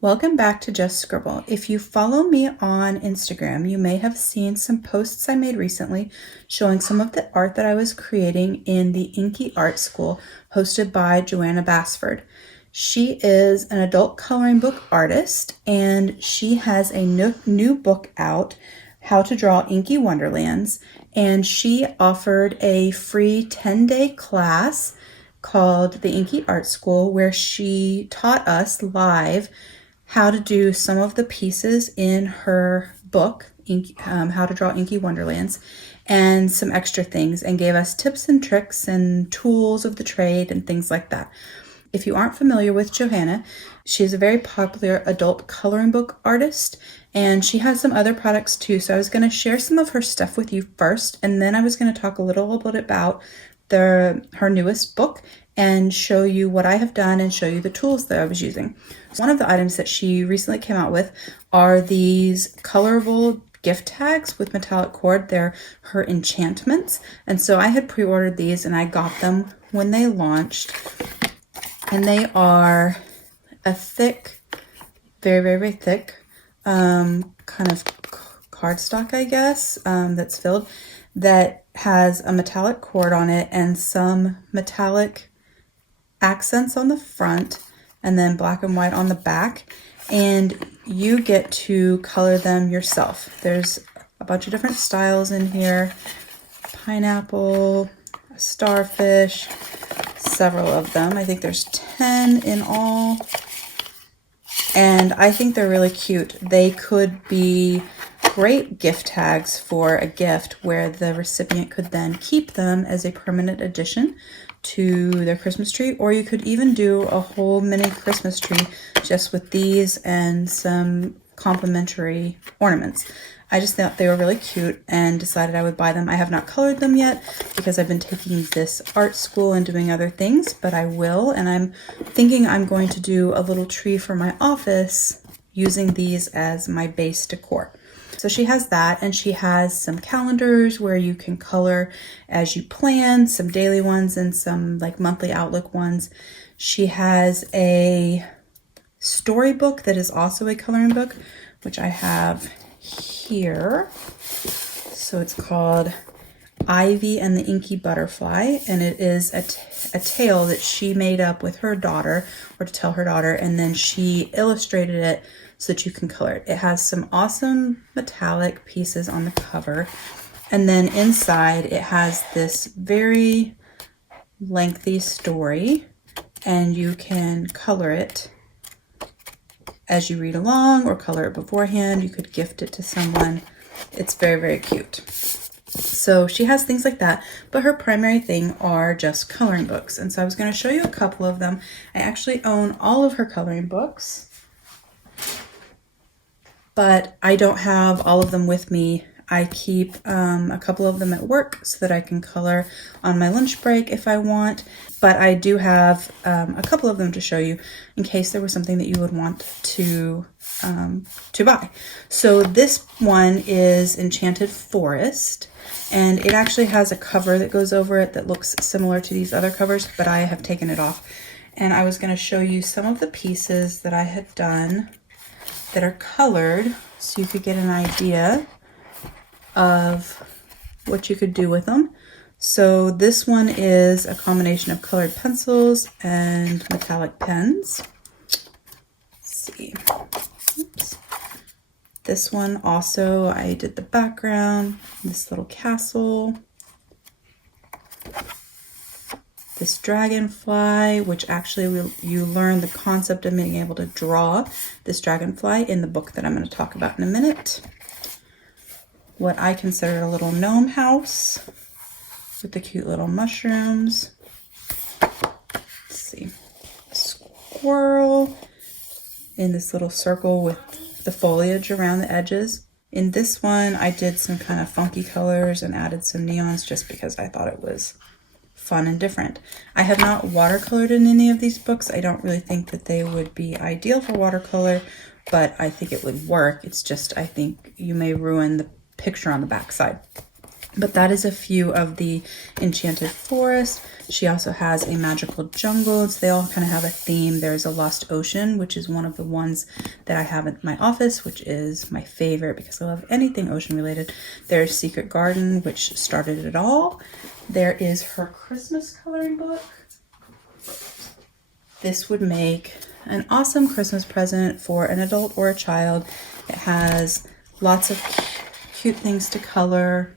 Welcome back to Just Scribble. If you follow me on Instagram, you may have seen some posts I made recently showing some of the art that I was creating in the Inky Art School hosted by Johanna Basford. She is an adult coloring book artist and she has a new book out, How to Draw Inky Wonderlands, and she offered a free 10-day class called the Inky Art School where she taught us live how to do some of the pieces in her book, How to Draw Inky Wonderlands, and some extra things, and gave us tips and tricks and tools of the trade and things like that. If you aren't familiar with Johanna, she's a very popular adult coloring book artist, and she has some other products too. So I was going to share some of her stuff with you first, and then I was going to talk a little bit about her newest book and show you what I have done and show you the tools that I was using. So one of the items that she recently came out with are these colorable gift tags with metallic cord. They're her enchantments. And so I had pre-ordered these and I got them when they launched. And they are a thick, very, very, very thick kind of cardstock, I guess, that's filled, that has a metallic cord on it and some metallic accents on the front and then black and white on the back, and you get to color them yourself. There's a bunch of different styles in here: pineapple, a starfish, several of them. I think there's 10 in all, and I think they're really cute. They could be great gift tags for a gift where the recipient could then keep them as a permanent addition to their Christmas tree, or you could even do a whole mini Christmas tree just with these and some complimentary ornaments. I just thought they were really cute and decided I would buy them. I have not colored them yet because I've been taking this art school and doing other things, but I will, and I'm thinking I'm going to do a little tree for my office using these as my base decor. So she has that, and she has some calendars where you can color as you plan, some daily ones and some like monthly outlook ones. She has a storybook that is also a coloring book, which I have here. So it's called Ivy and the Inky Butterfly, and it is a tale that she made up with her daughter, or to tell her daughter, and then she illustrated it so that you can color it. It has some awesome metallic pieces on the cover, and then inside it has this very lengthy story, and you can color it as you read along or color it beforehand. You could gift it to someone. It's very, very cute. So she has things like that, but her primary thing are just coloring books. And so I was going to show you a couple of them. I actually own all of her coloring books, but I don't have all of them with me. I keep a couple of them at work so that I can color on my lunch break if I want. But I do have a couple of them to show you in case there was something that you would want to buy. So this one is Enchanted Forest, and it actually has a cover that goes over it that looks similar to these other covers, but I have taken it off. And I was going to show you some of the pieces that I had done that are colored so you could get an idea of what you could do with them. So this one is a combination of colored pencils and metallic pens. Let's see. Oops. This one also, I did the background, this little castle, this dragonfly, which actually you learn the concept of being able to draw this dragonfly in the book that I'm going to talk about in a minute. What I consider a little gnome house with the cute little mushrooms. Let's see, squirrel in this little circle with the foliage around the edges. In this one, I did some kind of funky colors and added some neons just because I thought it was fun and different. I have not watercolored in any of these books. I don't really think that they would be ideal for watercolor, but I think it would work. It's just, I think you may ruin the picture on the back side. But that is a few of the enchanted forest. She also has a magical jungle. So they all kind of have a theme. There's a lost ocean, which is one of the ones that I have in my office, which is my favorite because I love anything ocean related. There's Secret Garden, which started it all. There is her Christmas coloring book. This would make an awesome Christmas present for an adult or a child. It has lots of cute things to color.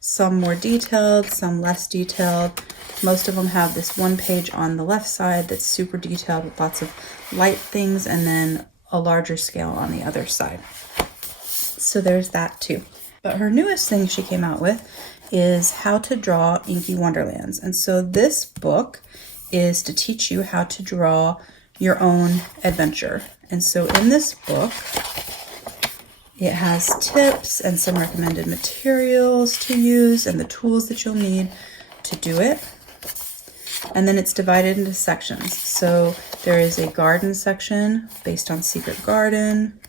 Some more detailed, some less detailed. Most of them have this one page on the left side that's super detailed with lots of light things, and then a larger scale on the other side. So there's that too. But her newest thing she came out with is how to draw Inky Wonderlands. And so this book is to teach you how to draw your own adventure. And so in this book, it has tips and some recommended materials to use and the tools that you'll need to do it. And then it's divided into sections. So there is a garden section based on Secret Garden.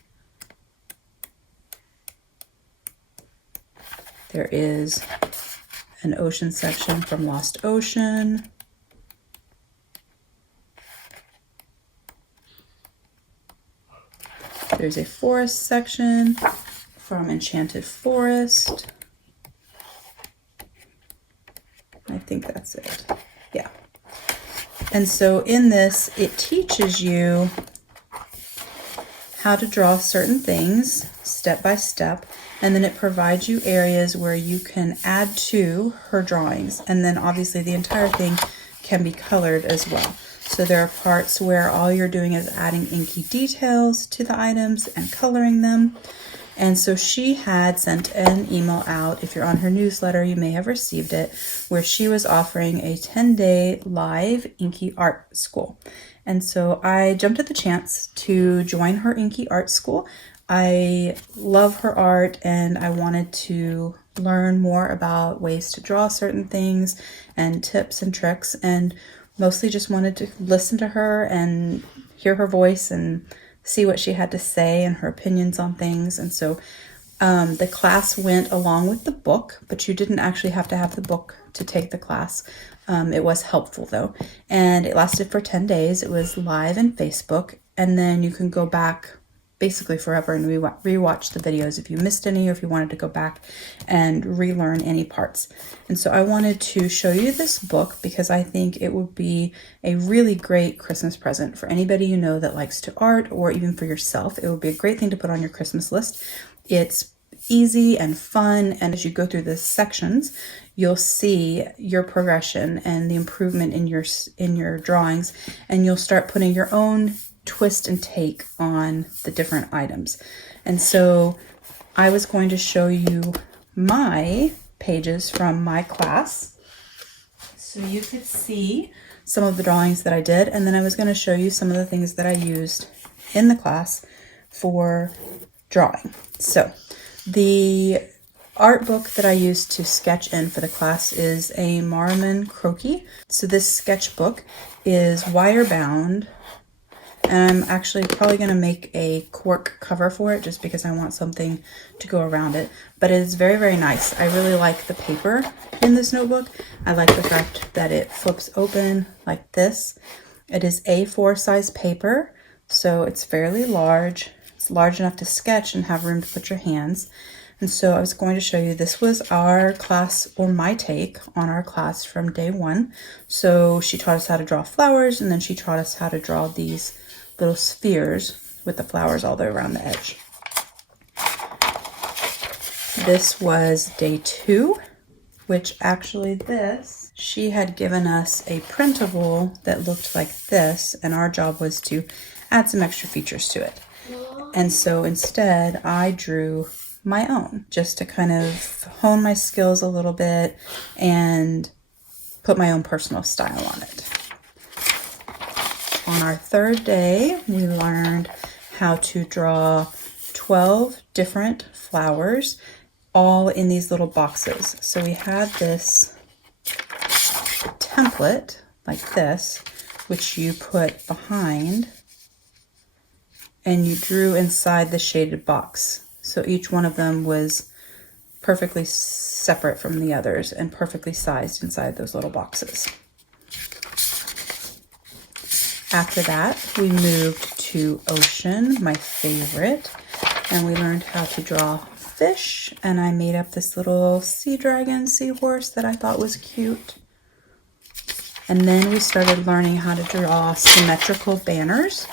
There is an ocean section from Lost Ocean. There's a forest section from Enchanted Forest. I think that's it. Yeah. And so in this, it teaches you how to draw certain things step by step. And then it provides you areas where you can add to her drawings. And then obviously the entire thing can be colored as well. So there are parts where all you're doing is adding inky details to the items and coloring them. And so she had sent an email out. If you're on her newsletter, you may have received it, where she was offering a 10-day live Inky Art School. And so I jumped at the chance to join her Inky Art School. I love her art and I wanted to learn more about ways to draw certain things and tips and tricks, and mostly just wanted to listen to her and hear her voice and see what she had to say and her opinions on things. And so the class went along with the book, but you didn't actually have to have the book to take the class. It was helpful though. And it lasted for 10 days. It was live in Facebook. And then you can go back basically forever and rewatch the videos if you missed any, or if you wanted to go back and relearn any parts. And so I wanted to show you this book because I think it would be a really great Christmas present for anybody you know that likes to art, or even for yourself. It would be a great thing to put on your Christmas list. It's easy and fun, and as you go through the sections, you'll see your progression and the improvement in your drawings, and you'll start putting your own twist and take on the different items. And so I was going to show you my pages from my class so you could see some of the drawings that I did, and then I was going to show you some of the things that I used in the class for drawing. So the art book that I used to sketch in for the class is a Marmon Croquis. So this sketchbook is wire bound, and I'm actually probably going to make a cork cover for it just because I want something to go around it. But it is very, very nice. I really like the paper in this notebook. I like the fact that it flips open like this. It is A4 size paper, so it's fairly large. It's large enough to sketch and have room to put your hands. And so I was going to show you, this was our class, or my take on our class from day one. So she taught us how to draw flowers, and then she taught us how to draw these little spheres with the flowers all the way around the edge. This was day 2, which actually this, she had given us a printable that looked like this, and our job was to add some extra features to it. And so instead I drew my own, just to kind of hone my skills a little bit and put my own personal style on it. On our 3rd day, we learned how to draw 12 different flowers, all in these little boxes. So we had this template like this, which you put behind, and you drew inside the shaded box. So each one of them was perfectly separate from the others and perfectly sized inside those little boxes. After that, we moved to Ocean, my favorite, and we learned how to draw fish, and I made up this little sea dragon seahorse that I thought was cute. And then we started learning how to draw symmetrical banners.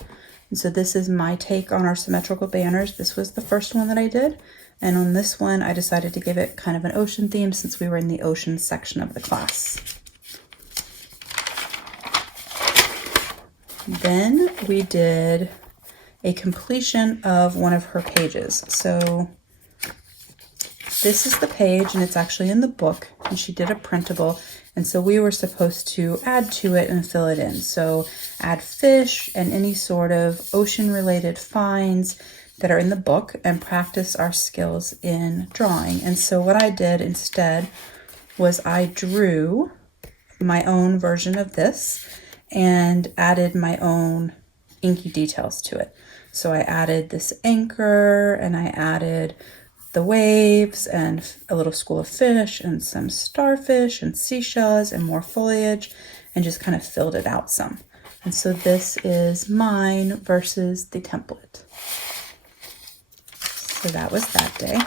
And so this is my take on our symmetrical banners. This was the first one that I did. And on this one, I decided to give it kind of an ocean theme since we were in the ocean section of the class. Then we did a completion of one of her pages. So this is the page, and it's actually in the book, and she did a printable, and so we were supposed to add to it and fill it in. So add fish and any sort of ocean-related finds that are in the book and practice our skills in drawing. And so what I did instead was I drew my own version of this and added my own inky details to it. So I added this anchor, and I added the waves and a little school of fish and some starfish and seashells and more foliage, and just kind of filled it out some. And so this is mine versus the template. So that was that day.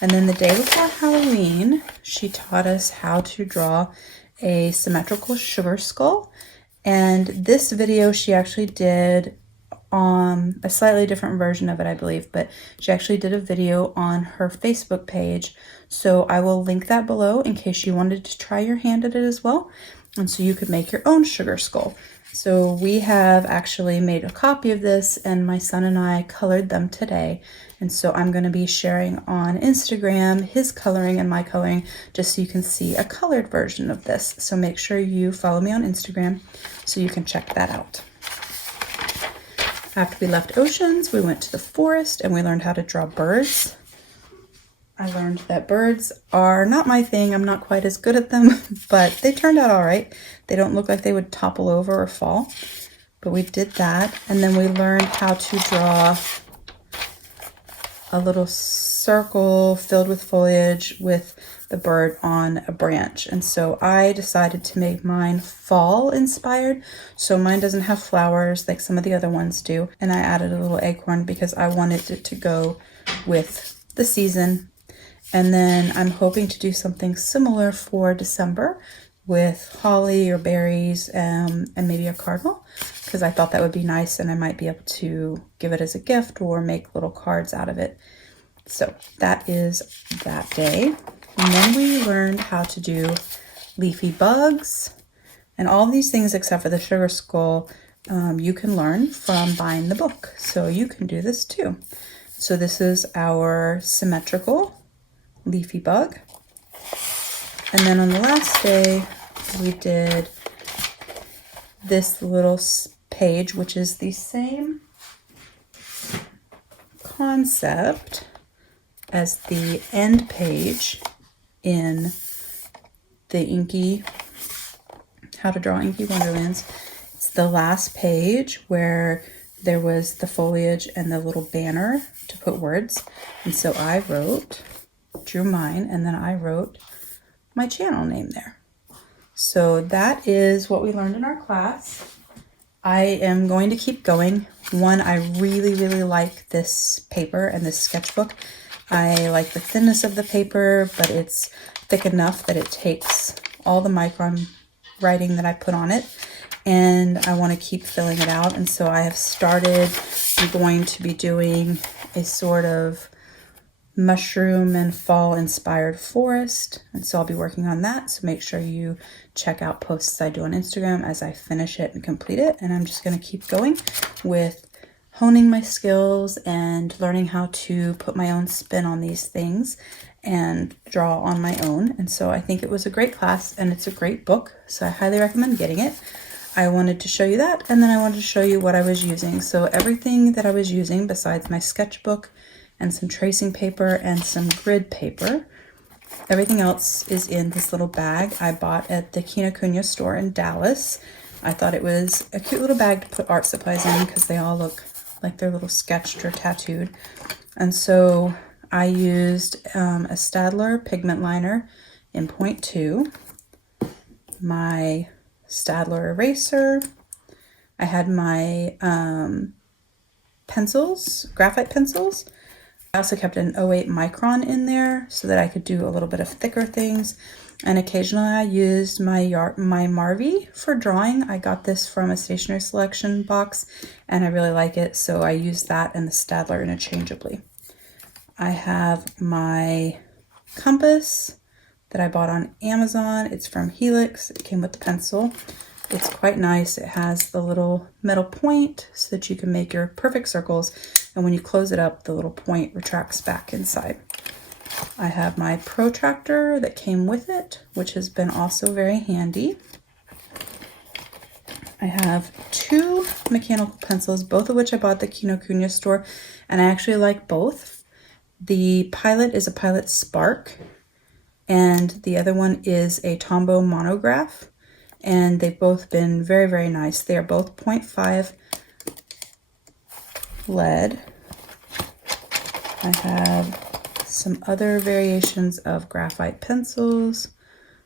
And then the day before Halloween, she taught us how to draw a symmetrical sugar skull. And this video she actually did on a slightly different version of it, I believe, but she actually did a video on her Facebook page. So I will link that below in case you wanted to try your hand at it as well. And so you could make your own sugar skull. So we have actually made a copy of this, and my son and I colored them today. And so I'm going to be sharing on Instagram his coloring and my coloring, just so you can see a colored version of this. So make sure you follow me on Instagram so you can check that out. After we left Oceans, we went to the forest and we learned how to draw birds. I learned that birds are not my thing. I'm not quite as good at them, but they turned out all right. They don't look like they would topple over or fall, but we did that. And then we learned how to draw a little circle filled with foliage with the bird on a branch. And so I decided to make mine fall inspired. So mine doesn't have flowers like some of the other ones do. And I added a little acorn because I wanted it to go with the season. And then I'm hoping to do something similar for December with holly or berries and maybe a cardinal, because I thought that would be nice and I might be able to give it as a gift or make little cards out of it. So that is that day. And then we learned how to do leafy bugs and all these things except for the sugar skull you can learn from buying the book. So you can do this too. So this is our symmetrical leafy bug. And then on the last day, we did this little page, which is the same concept as the end page in the Inky, How to Draw Inky Wonderlands. It's the last page where there was the foliage and the little banner to put words. And so I drew mine, and then I wrote my channel name there. So that is what we learned in our class. I am going to keep going. One, I really, really like this paper and this sketchbook. I like the thinness of the paper, but it's thick enough that it takes all the micron writing that I put on it, and I want to keep filling it out. And so I have started, I'm going to be doing a sort of mushroom and fall inspired forest, and so I'll be working on that. So make sure you check out posts I do on Instagram as I finish it and complete it. And I'm just going to keep going with honing my skills and learning how to put my own spin on these things and draw on my own. And so I think it was a great class, and it's a great book, so I highly recommend getting it. I wanted to show you that, and then I wanted to show you what I was using. So everything that I was using besides my sketchbook and some tracing paper and some grid paper, everything else is in this little bag I bought at the Kinokuniya store in Dallas. I thought it was a cute little bag to put art supplies in because they all look like they're little sketched or tattooed. And so I used a Staedtler pigment liner in 0.2, my Staedtler eraser. I had my pencils, graphite pencils. I also kept an 08 micron in there so that I could do a little bit of thicker things. And occasionally I used my Marvy for drawing. I got this from a stationery selection box and I really like it, so I use that and the Staedtler interchangeably. I have my compass that I bought on Amazon. It's from Helix. It came with the pencil. It's quite nice. It has the little metal point so that you can make your perfect circles, and when you close it up, the little point retracts back inside. I have my protractor that came with it, which has been also very handy. I have two mechanical pencils, both of which I bought at the Kinokuniya store, and I actually like both. The Pilot is a Pilot Spark, and the other one is a Tombow Monograph, and they've both been very, very nice. They are both 0.5 lead. I have some other variations of graphite pencils,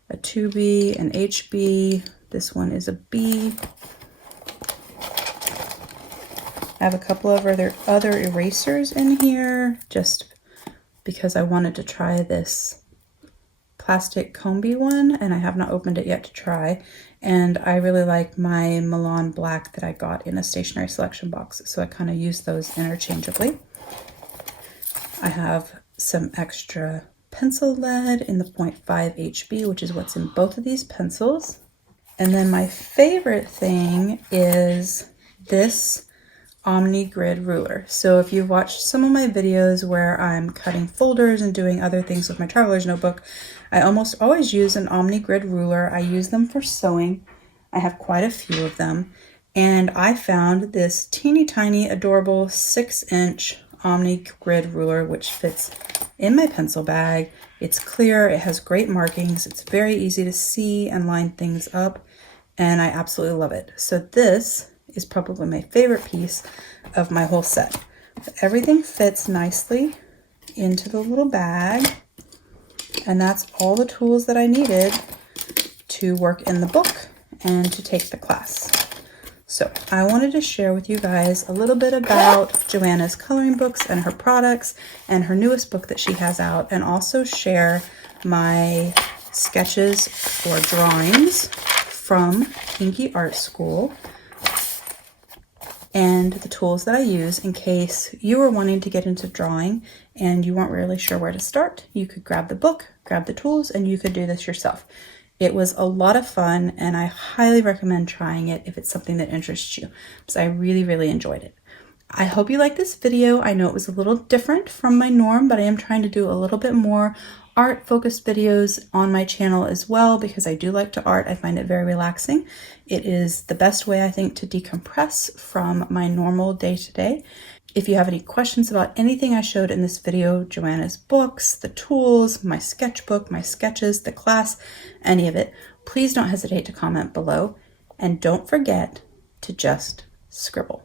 a 2B, an HB. This one is a B. I have a couple of other erasers in here just because I wanted to try this plastic combi one, and I have not opened it yet to try. And I really like my Milan black that I got in a stationery selection box, so I kind of use those interchangeably. I have some extra pencil lead in the 0.5 HB, which is what's in both of these pencils. And then my favorite thing is this Omni Grid ruler. So if you've watched some of my videos where I'm cutting folders and doing other things with my traveler's notebook, I almost always use an Omni Grid ruler. I use them for sewing. I have quite a few of them. And I found this teeny tiny adorable 6-inch Omni Grid ruler, which fits in my pencil bag. It's clear, it has great markings, it's very easy to see and line things up, and I absolutely love it. So this is probably my favorite piece of my whole set. Everything fits nicely into the little bag, and that's all the tools that I needed to work in the book and to take the class. So I wanted to share with you guys a little bit about Johanna's coloring books and her products and her newest book that she has out, and also share my sketches or drawings from Inky Art School and the tools that I use in case you were wanting to get into drawing and you weren't really sure where to start. You could grab the book, grab the tools, and you could do this yourself. It was a lot of fun, and I highly recommend trying it if it's something that interests you, because I really, really enjoyed it. I hope you liked this video. I know it was a little different from my norm, but I am trying to do a little bit more art-focused videos on my channel as well, because I do like to art. I find it very relaxing. It is the best way, I think, to decompress from my normal day-to-day. If you have any questions about anything I showed in this video, Johanna's books, the tools, my sketchbook, my sketches, the class, any of it, please don't hesitate to comment below. And don't forget to just scribble.